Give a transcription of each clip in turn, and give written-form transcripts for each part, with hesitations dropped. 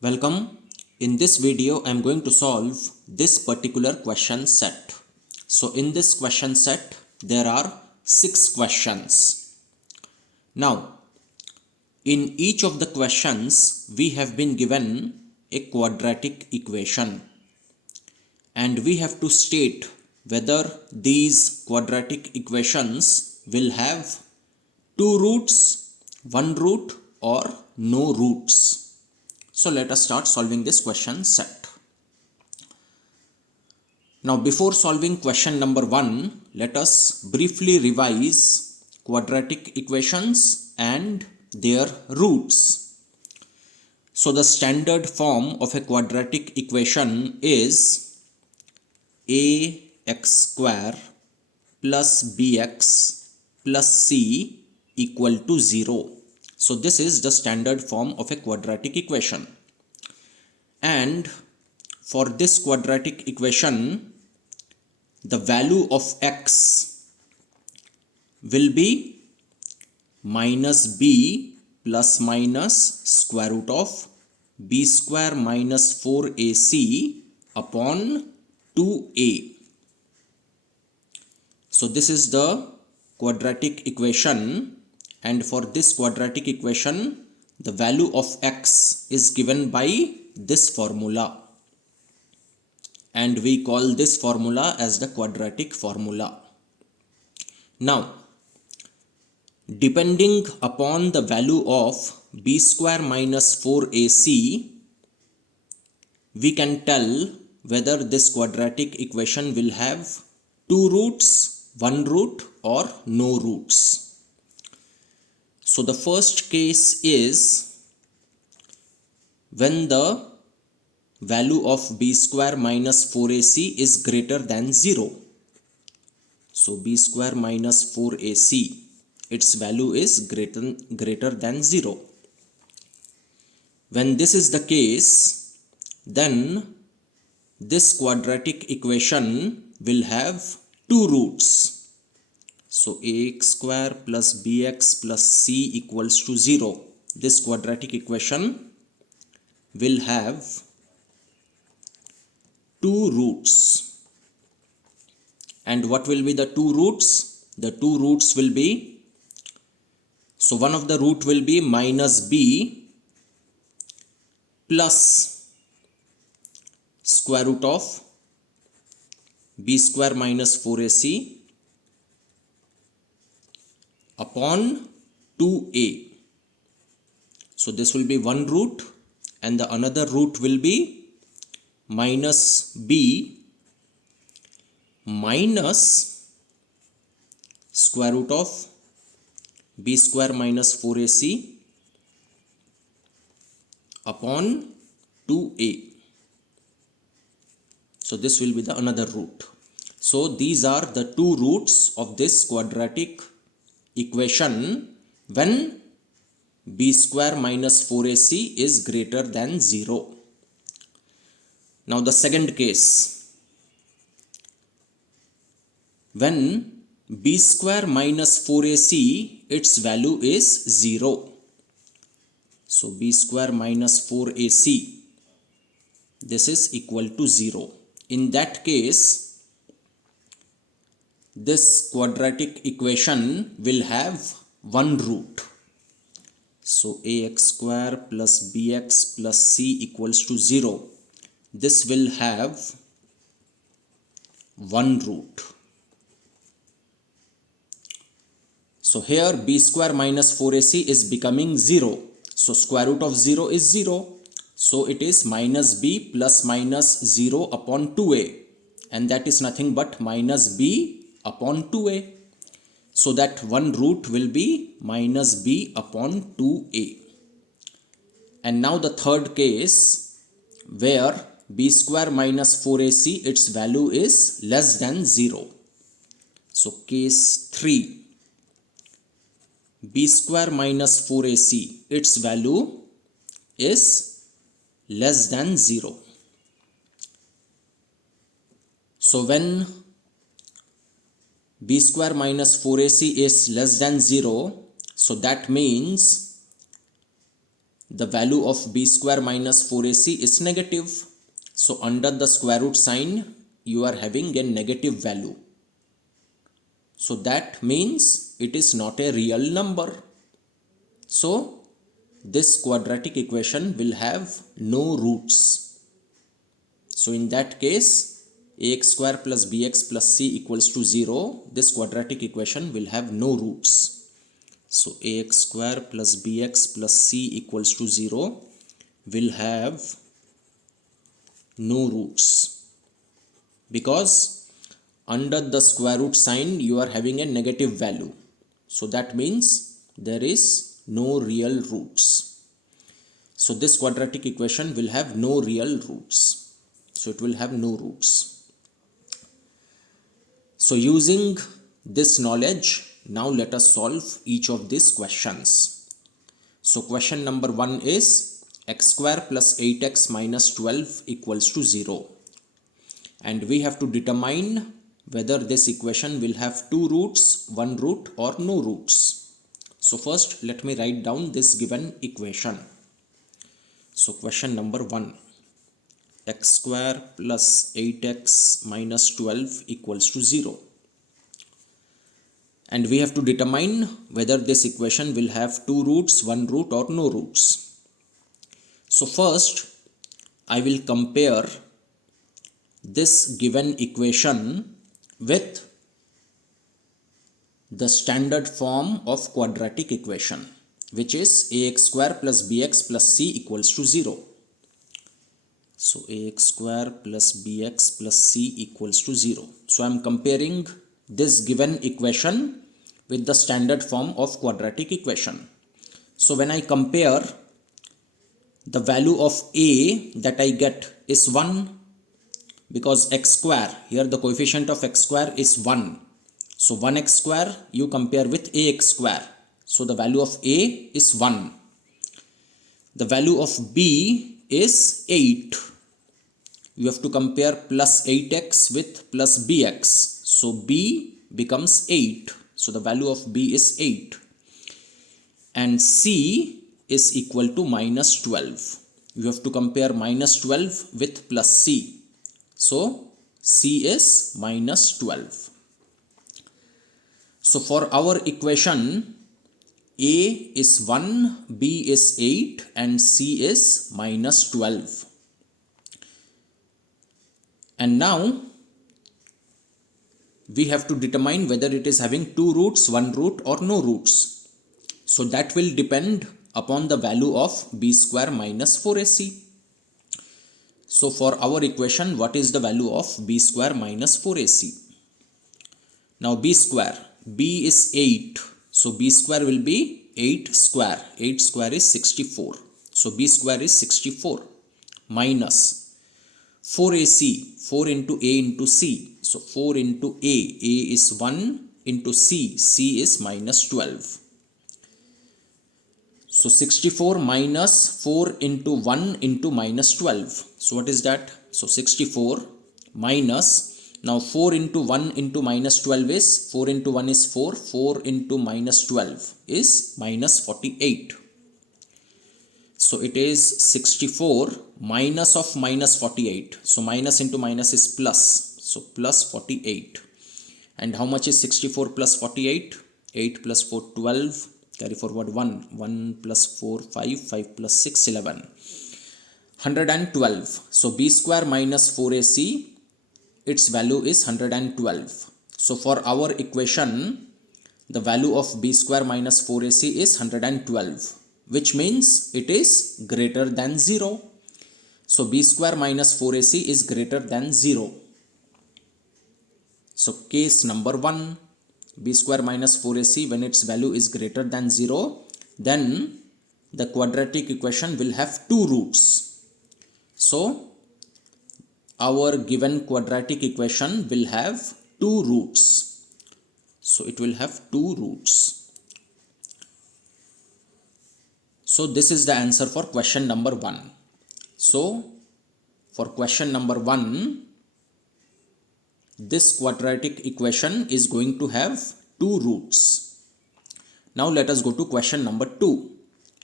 Welcome. In this video, I am going to solve this particular question set. So in this question set, there are 6 questions. Now, in each of the questions, we have been given a quadratic equation. And we have to state whether these quadratic equations will have 2 roots, 1 root or no roots. So let us start solving this question set. Now before solving question number 1, let us briefly revise quadratic equations and their roots. So the standard form of a quadratic equation is ax square plus bx plus c equal to 0. So this is the standard form of a quadratic equation. And for this quadratic equation, the value of x will be minus b plus minus square root of b square minus 4ac upon 2a. So this is the quadratic equation. And for this quadratic equation, the value of x is given by this formula. And we call this formula as the quadratic formula. Now, depending upon the value of b square minus 4ac, we can tell whether this quadratic equation will have 2 roots, 1 root or no roots. So the first case is when the value of b square minus 4ac is greater than 0. So b square minus 4ac, its value is greater than 0. When this is the case, then this quadratic equation will have 2 roots. So ax square plus bx plus c equals to 0. This quadratic equation will have 2 roots. And what will be the 2 roots? The 2 roots will be, so one of the root will be minus b plus square root of b square minus 4ac upon 2a. So this will be one root, and the another root will be minus b minus square root of b square minus 4ac upon 2a. So this will be the another root. So these are the 2 roots of this quadratic equation when b square minus 4ac is greater than 0. Now the second case, when b square minus 4ac, its value is 0. So b square minus 4ac, this is equal to 0. In that case, this quadratic equation will have 1 root. So ax square plus bx plus c equals to 0. This will have 1 root. So here b square minus 4ac is becoming 0. So square root of 0 is 0. So it is minus b plus minus 0 upon 2a. And that is nothing but minus b upon 2a. So that 1 root will be minus b upon 2a. And now the third case, where b square minus 4ac, its value is less than 0. So case 3, b square minus 4ac, its value is less than 0. So when b square minus 4ac is less than 0, so that means the value of b square minus 4ac is negative. So under the square root sign, you are having a negative value. So that means it is not a real number. So this quadratic equation will have no roots. So in that case, ax square plus bx plus c equals to 0. This quadratic equation will have no roots. So ax square plus bx plus c equals to 0 will have no roots, because under the square root sign you are having a negative value. So that means there is no real roots. So this quadratic equation will have no real roots. So it will have no roots. So using this knowledge, now let us solve each of these questions. So question number 1 is x square plus 8x minus 12 equals to 0. And we have to determine whether this equation will have two roots, one root or no roots. So first let me write down this given equation. So question number 1, x square plus 8x minus 12 equals to 0. And we have to determine whether this equation will have two roots, one root or no roots. So first I will compare this given equation with the standard form of quadratic equation, which is ax square plus bx plus c equals to 0. So ax square plus bx plus c equals to 0. So I am comparing this given equation with the standard form of quadratic equation. So when I compare, the value of a that I get is 1, because x square, here the coefficient of x square is 1. So 1x square you compare with ax square. So the value of a is 1. The value of b is 8. You have to compare plus 8x with plus bx. So b becomes 8. So the value of b is 8. And c is equal to minus 12. You have to compare minus 12 with plus c. So c is minus 12. So for our equation, a is 1, b is 8 and c is minus 12. And now we have to determine whether it is having two roots, one root or no roots. So that will depend upon the value of b square minus 4ac. So for our equation, what is the value of b square minus 4ac? Now b square, b is 8. So b square will be 8 square. 8 square is 64. So b square is 64 minus 4ac, 4 into a into c. So 4 into a is 1 into c is minus 12. So 64 minus 4 into 1 into minus 12. So what is that? So 64 minus, now 4 into 1 into minus 12 is, 4 into 1 is 4, 4 into minus 12 is minus 48. So it is 64 minus of minus 48. So minus into minus is plus. So plus 48. And how much is 64 plus 48? 8 plus 4, 12. Carry forward 1. 1 plus 4, 5. 5 plus 6, 11. 112. So b square minus 4ac, its value is 112. So for our equation, the value of b square minus 4ac is 112. Which means it is greater than 0. So b square minus 4ac is greater than 0. So case number 1, b square minus 4ac, when its value is greater than 0, then the quadratic equation will have two roots. So our given quadratic equation will have two roots. So it will have two roots. So this is the answer for question number 1. So for question number 1, this quadratic equation is going to have two roots. Now let us go to question number 2.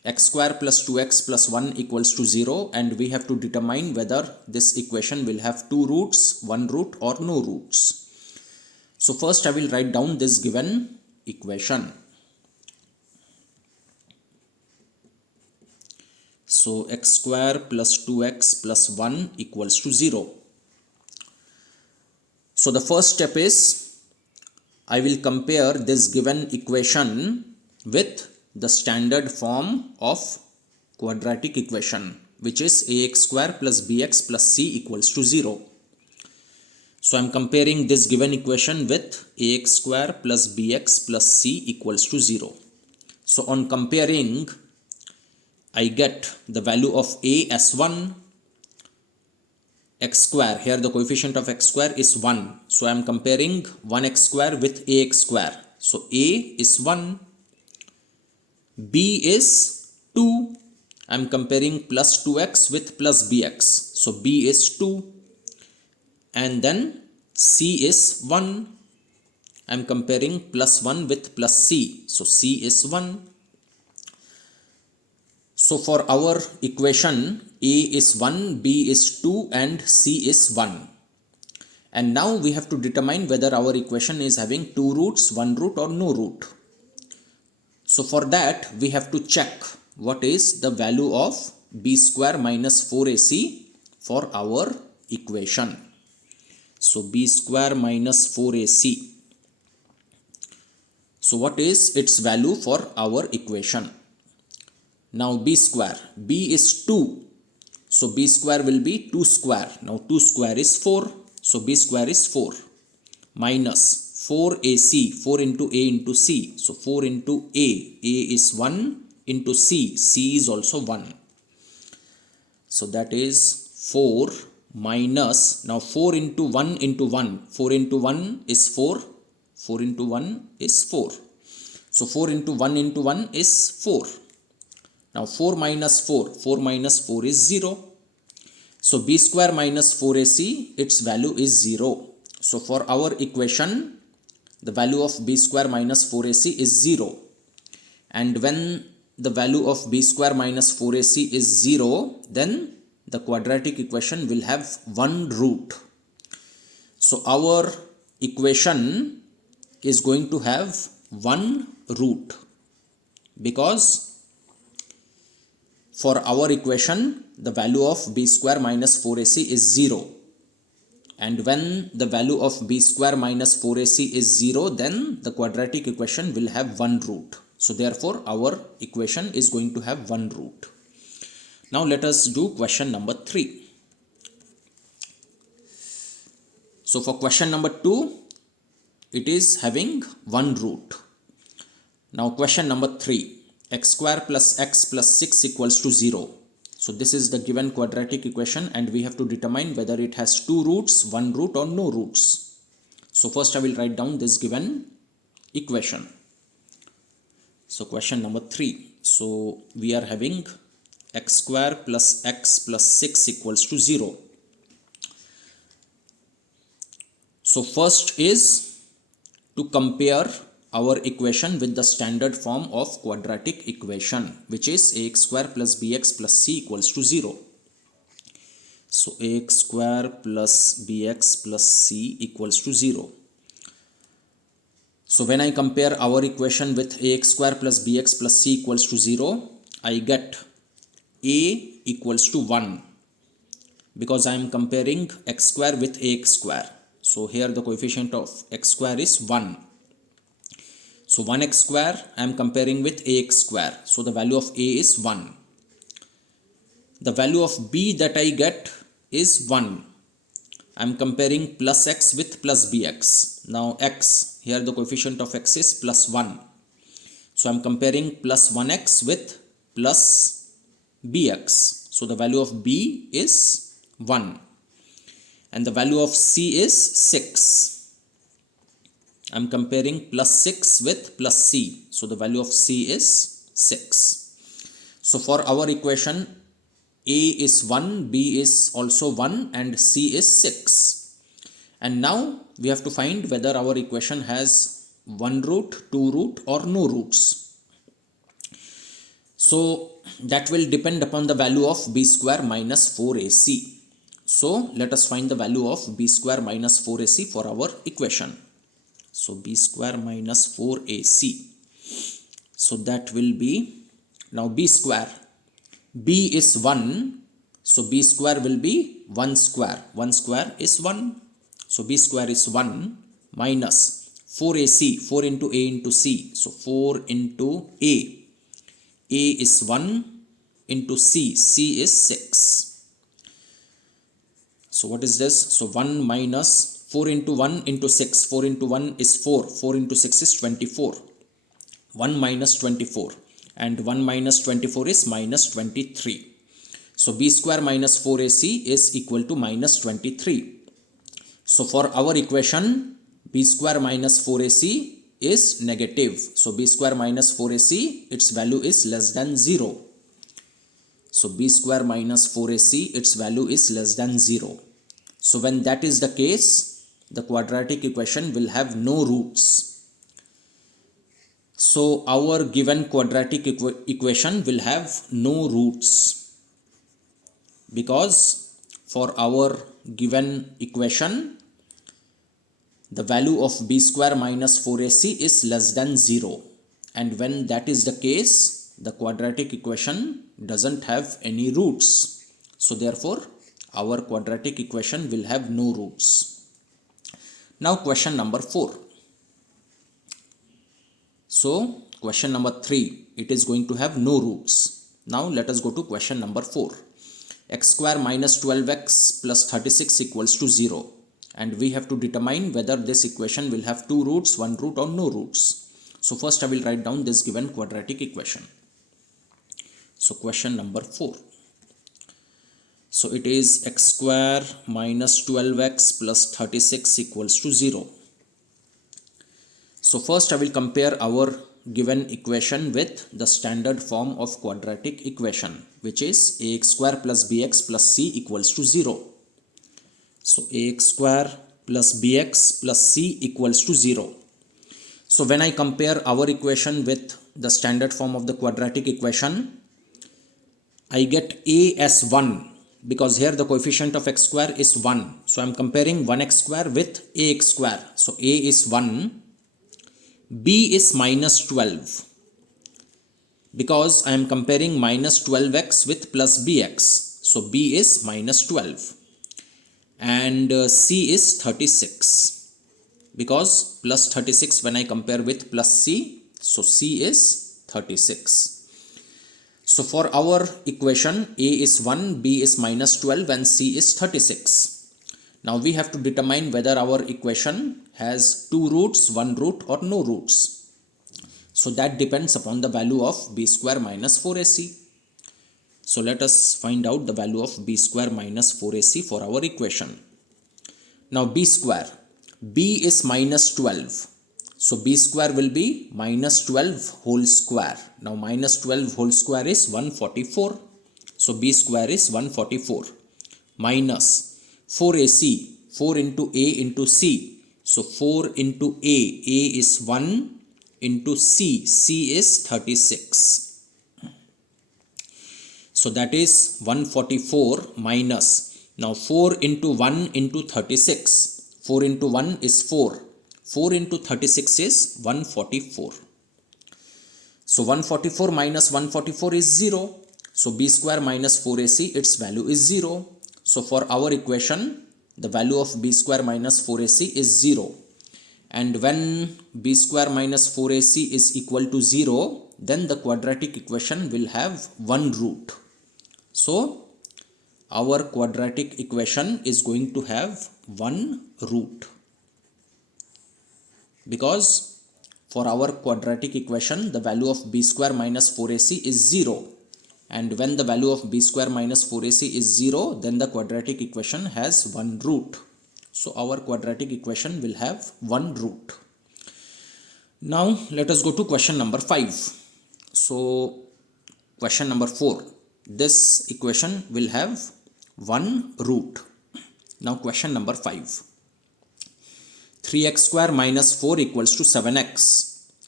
x square plus 2x plus 1 equals to 0, and we have to determine whether this equation will have two roots, one root or no roots. So first I will write down this given equation. So x square plus 2x plus 1 equals to 0. So the first step is I will compare this given equation with the standard form of quadratic equation, which is ax square plus bx plus c equals to 0. So I am comparing this given equation with ax square plus bx plus c equals to 0. So on comparing, I get the value of a as 1, x square, here the coefficient of x square is 1. So I am comparing 1x square with ax square. So a is 1, b is 2. I am comparing plus 2x with plus bx. So b is 2. And then c is 1. I am comparing plus 1 with plus c. So c is 1. So for our equation, a is 1, b is 2 and c is 1. And now we have to determine whether our equation is having two roots, one root or no root. So for that we have to check what is the value of b square minus 4ac for our equation. So b square minus 4ac. So what is its value for our equation? Now b square, b is 2. So b square will be 2 square. Now 2 square is 4. So b square is 4 minus 4ac, 4 into a into c. So 4 into a is 1 into c is also 1. So that is 4 minus, now 4 into 1 into 1. 4 into 1 is 4. 4 into 1 is 4. So 4 into 1 is 4. Now 4 minus 4, 4 minus 4 is 0. So b square minus 4ac, its value is 0. So for our equation, the value of b square minus 4ac is 0. And when the value of b square minus 4ac is 0, then the quadratic equation will have one root. So our equation is going to have one root, because for our equation, the value of b square minus 4ac is 0. And when the value of b square minus 4ac is 0, then the quadratic equation will have one root. So therefore, our equation is going to have one root. Now let us do question number 3. So for question number 2, it is having one root. Now question number 3. X square plus x plus 6 equals to 0. So this is the given quadratic equation, and we have to determine whether it has two roots, one root or no roots. So first I will write down this given equation. So question number 3. So we are having x square plus x plus 6 equals to 0. So first is to compare our equation with the standard form of quadratic equation, which is ax square plus bx plus c equals to 0. So ax square plus bx plus c equals to 0. So when I compare our equation with ax square plus bx plus c equals to 0, I get a equals to 1, because I am comparing x square with ax square. So here the coefficient of x square is 1. So 1x square I am comparing with ax square. So the value of a is 1. The value of b that I get is 1. I am comparing plus x with plus bx. Now x, here the coefficient of x is plus 1. So I am comparing plus 1x with plus bx. So the value of b is 1. And the value of c is 6. I am comparing plus 6 with plus c. So the value of c is 6. So for our equation, a is 1, b is also 1 and c is 6. And now we have to find whether our equation has one root, two root or no roots. So that will depend upon the value of b square minus 4ac. So let us find the value of b square minus 4ac for our equation. So b square minus 4ac. So that will be, now b square, b is 1, so b square will be 1 square. 1 square is 1. So b square is 1 minus 4ac, 4 into a into c. So 4 into a is 1 into c is 6. So what is this? So 1 minus 4 into 1 into 6. 4 into 1 is 4. 4 into 6 is 24. 1 minus 24. And 1 minus 24 is minus 23. So b square minus 4ac is equal to minus 23. So for our equation, b square minus 4ac is negative. So b square minus 4ac, its value is less than 0. So b square minus 4ac, its value is less than 0. So when that is the case, the quadratic equation will have no roots. So our given quadratic equation will have no roots, because for our given equation, the value of b square minus 4ac is less than 0. And when that is the case, the quadratic equation doesn't have any roots. So therefore, our quadratic equation will have no roots. Now question number 4. So question number 3, it is going to have no roots. Now let us go to question number 4. X square minus 12x plus 36 equals to 0. And we have to determine whether this equation will have 2 roots, 1 root or no roots. So first I will write down this given quadratic equation. So question number 4. So it is x square minus 12x plus 36 equals to 0. So first I will compare our given equation with the standard form of quadratic equation, which is ax square plus bx plus c equals to 0. So ax square plus bx plus c equals to 0. So when I compare our equation with the standard form of the quadratic equation, I get a as 1, because here the coefficient of x square is 1. So I am comparing 1x square with ax square. So a is 1, b is minus 12, because I am comparing minus 12x with plus bx. So b is minus 12. And c is 36, because plus 36 when I compare with plus c, so c is 36. So for our equation, a is 1, b is minus 12 and c is 36. Now we have to determine whether our equation has 2 roots, 1 root or no roots. So that depends upon the value of b square minus 4ac. So let us find out the value of b square minus 4ac for our equation. Now b square, b is minus 12. So b square will be minus 12 whole square. Now minus 12 whole square is 144. So b square is 144 minus 4ac, 4 into a into c. So 4 into a is 1 into c is 36. So that is 144 minus, now 4 into 1 into 36. 4 into 1 is 4. 4 into 36 is 144. So 144 minus 144 is 0. So b square minus 4ac, its value is 0. So for our equation, the value of b square minus 4ac is 0. And when b square minus 4ac is equal to 0, then the quadratic equation will have 1 root. So our quadratic equation is going to have 1 root, because for our quadratic equation the value of b square minus 4ac is 0, and when the value of b square minus 4ac is 0, then the quadratic equation has 1 root. So our quadratic equation will have 1 root. Now let us go to question number 5. So question number 4, this equation will have 1 root. Now question number 5. 3x square minus 4 equals to 7x.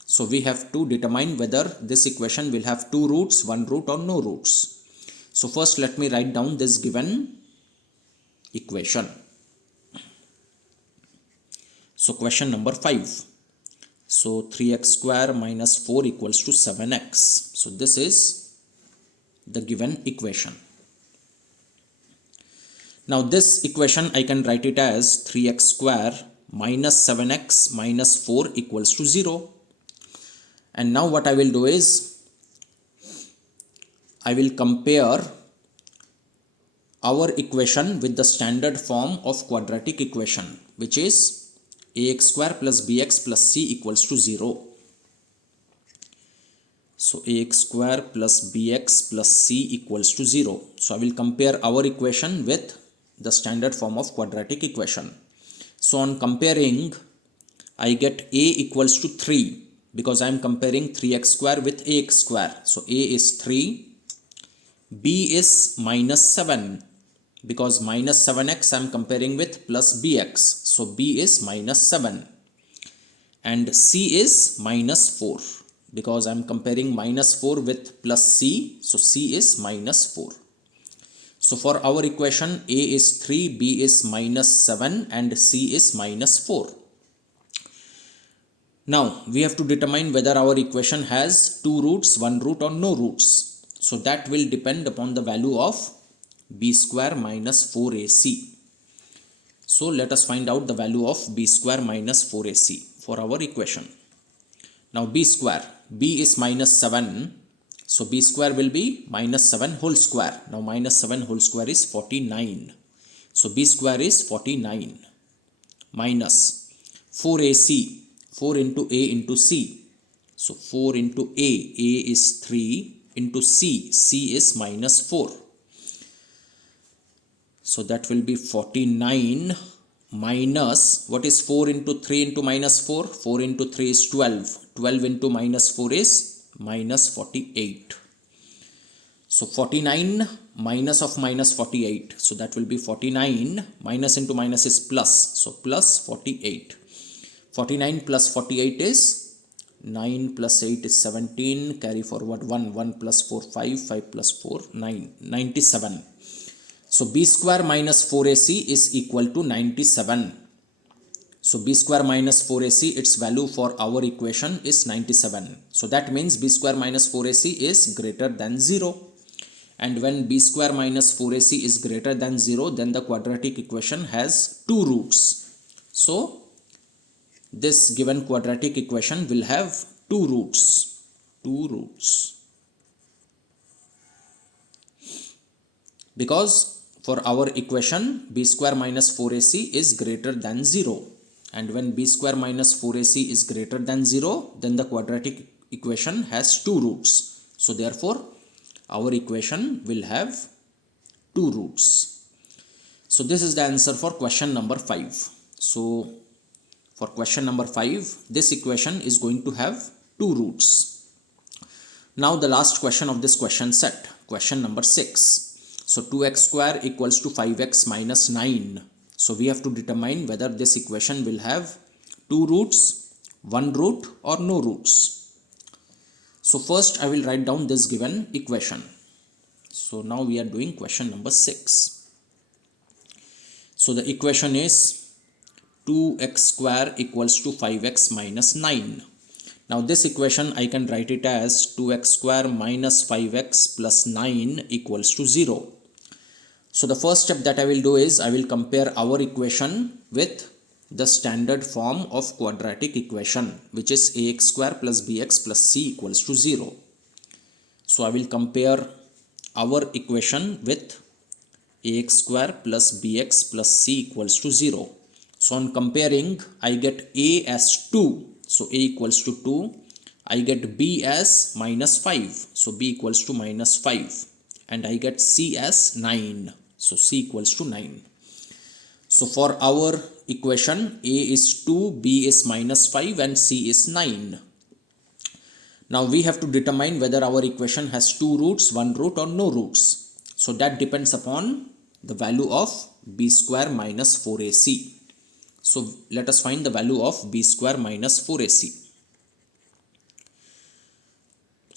So we have to determine whether this equation will have two roots, one root or no roots. So first let me write down this given equation. So question number 5. So 3x square minus 4 equals to 7x. So this is the given equation. Now this equation I can write it as 3x square minus 7x minus 4 equals to 0. And now what I will do is I will compare our equation with the standard form of quadratic equation, which is ax square plus bx plus c equals to 0. So ax square plus bx plus c equals to 0. So I will compare our equation with the standard form of quadratic equation. So on comparing, I get a equals to 3 because I am comparing 3x square with ax square. So a is 3, b is minus 7 because minus 7x I am comparing with plus bx. So b is minus 7, and c is minus 4 because I am comparing minus 4 with plus c. So c is minus 4. So for our equation, a is 3, b is minus 7 and c is minus 4. Now we have to determine whether our equation has two roots, one root or no roots. So that will depend upon the value of b square minus 4ac. So let us find out the value of b square minus 4ac for our equation. Now b square, b is minus 7. So b square will be minus 7 whole square. Now minus 7 whole square is 49. So b square is 49 minus 4ac, 4 into a into c. So 4 into a is 3 into c is minus 4. So that will be 49 minus, what is 4 into 3 into minus 4? 4 into 3 is 12. 12 into minus 4 is minus 48. So 49 minus of minus 48. So that will be 49. Minus into minus is plus. So plus 48. 49 plus 48 is 9 plus 8 is 17. Carry forward 1. 1 plus 4, 5. 5 plus 4, 9. 97. So b square minus 4ac is equal to 97. So b square minus 4ac, its value for our equation is 97. So that means b square minus 4ac is greater than 0. And when b square minus 4ac is greater than 0, then the quadratic equation has two roots. So this given quadratic equation will have two roots. Two roots. Because for our equation, b square minus 4ac is greater than 0. And when b square minus 4ac is greater than 0, then the quadratic equation has two roots. So therefore, our equation will have two roots. So this is the answer for question number 5. So for question number 5, this equation is going to have two roots. Now the last question of this question set, question number 6. So 2x square equals to 5x minus 9. So we have to determine whether this equation will have two roots, one root or no roots. So first I will write down this given equation. So now we are doing question number 6. So the equation is 2x square equals to 5x minus 9. Now this equation I can write it as 2x square minus 5x plus 9 equals to 0. So the first step that I will do is I will compare our equation with the standard form of quadratic equation, which is ax square plus bx plus c equals to 0. So I will compare our equation with ax square plus bx plus c equals to 0. So on comparing, I get a as 2. So a equals to 2. I get b as minus 5. So b equals to minus 5. And I get c as 9. So c equals to 9. So for our equation, a is 2, b is minus 5 and c is 9. Now we have to determine whether our equation has two roots, one root or no roots. So that depends upon the value of b square minus 4ac. So let us find the value of b square minus 4ac.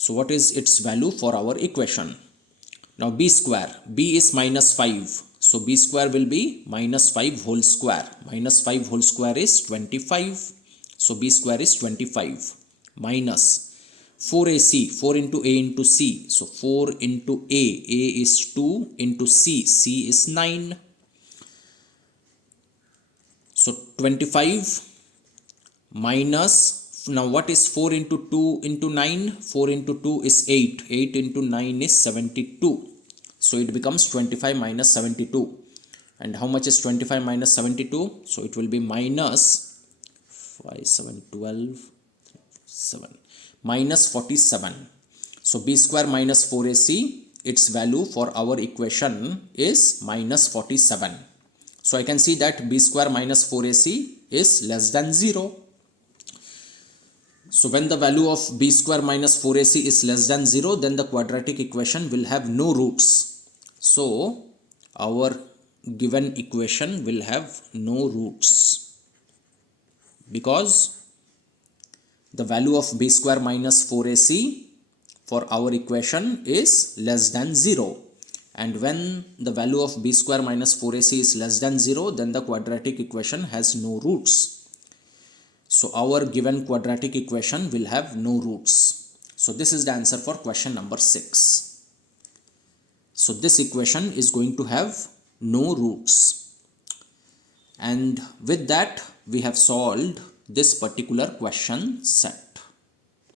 So what is its value for our equation? Now b square, b is minus 5. So b square will be minus 5 whole square. Minus 5 whole square is 25. So b square is 25 minus 4ac, 4 into a into c. So 4 into a is 2 into c is 9. So 25 minus, now what is 4 into 2 into 9? 4 into 2 is 8. 8 into 9 is 72. So it becomes 25 minus 72. And how much is 25 minus 72? So it will be minus 5, 7, 12, 7, minus 47. So b square minus 4ac, its value for our equation is minus 47. So I can see that b square minus 4ac is less than 0. So when the value of b square minus 4ac is less than 0, then the quadratic equation will have no roots. So our given equation will have no roots because the value of b square minus 4ac for our equation is less than 0. And when the value of b square minus 4ac is less than 0, then the quadratic equation has no roots. So our given quadratic equation will have no roots. So this is the answer for question number 6. So this equation is going to have no roots. And with that, we have solved this particular question set.